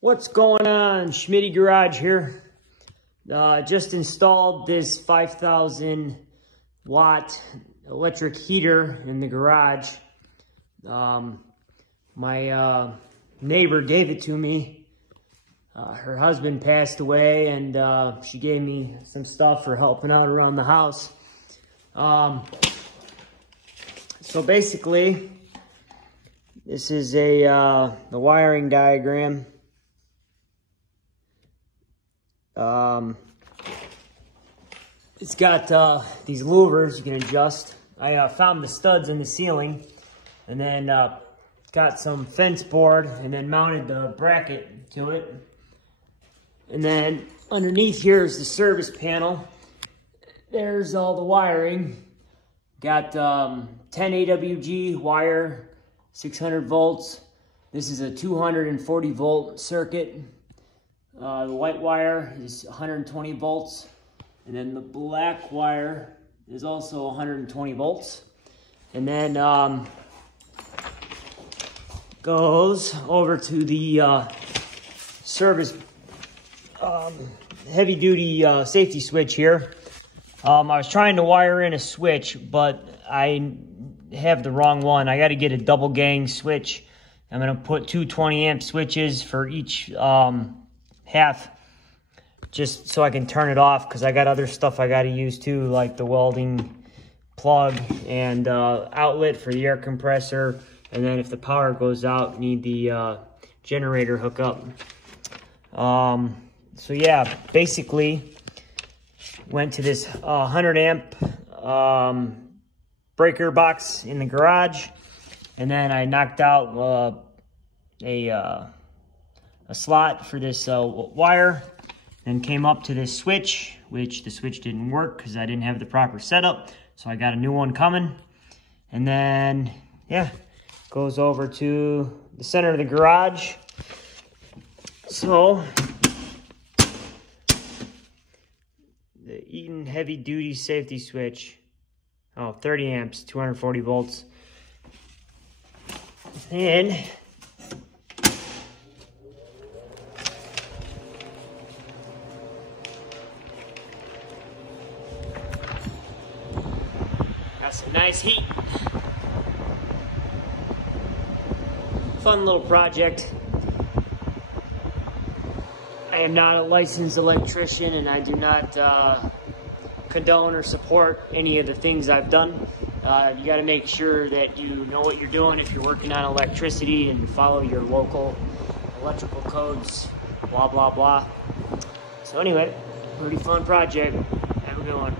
What's going on? Schmitty Garage here. Just installed this 5,000 watt electric heater in the garage. My neighbor gave it to me. Her husband passed away, and she gave me some stuff for helping out around the house. So basically, this is the wiring diagram. It's got these louvers you can adjust. I found the studs in the ceiling, and then got some fence board, and then mounted the bracket to it. And then underneath here is the service panel. There's all the wiring. Got 10 AWG wire, 600 volts. This is a 240 volt circuit. The white wire is 120 volts, and then the black wire is also 120 volts. And then goes over to the service heavy duty safety switch here. I was trying to wire in a switch, but I have the wrong one. I got to get a double gang switch. I'm going to put two 20 amp switches for each half, just so I can turn it off, because I got other stuff I got to use too, like the welding plug and outlet for the air compressor. And then if the power goes out, need the generator hookup. So yeah, basically went to this 100 amp breaker box in the garage, and then I knocked out a slot for this wire, and came up to this switch, which the switch didn't work because I didn't have the proper setup. So I got a new one coming. And then, yeah, goes over to the center of the garage. So, the Eaton heavy duty safety switch. Oh, 30 amps, 240 volts. And got some nice heat. Fun little project. I am not a licensed electrician, and I do not condone or support any of the things I've done. You got to make sure that you know what you're doing if you're working on electricity, and follow your local electrical codes, blah, blah, blah. So anyway, pretty fun project. Have a good one.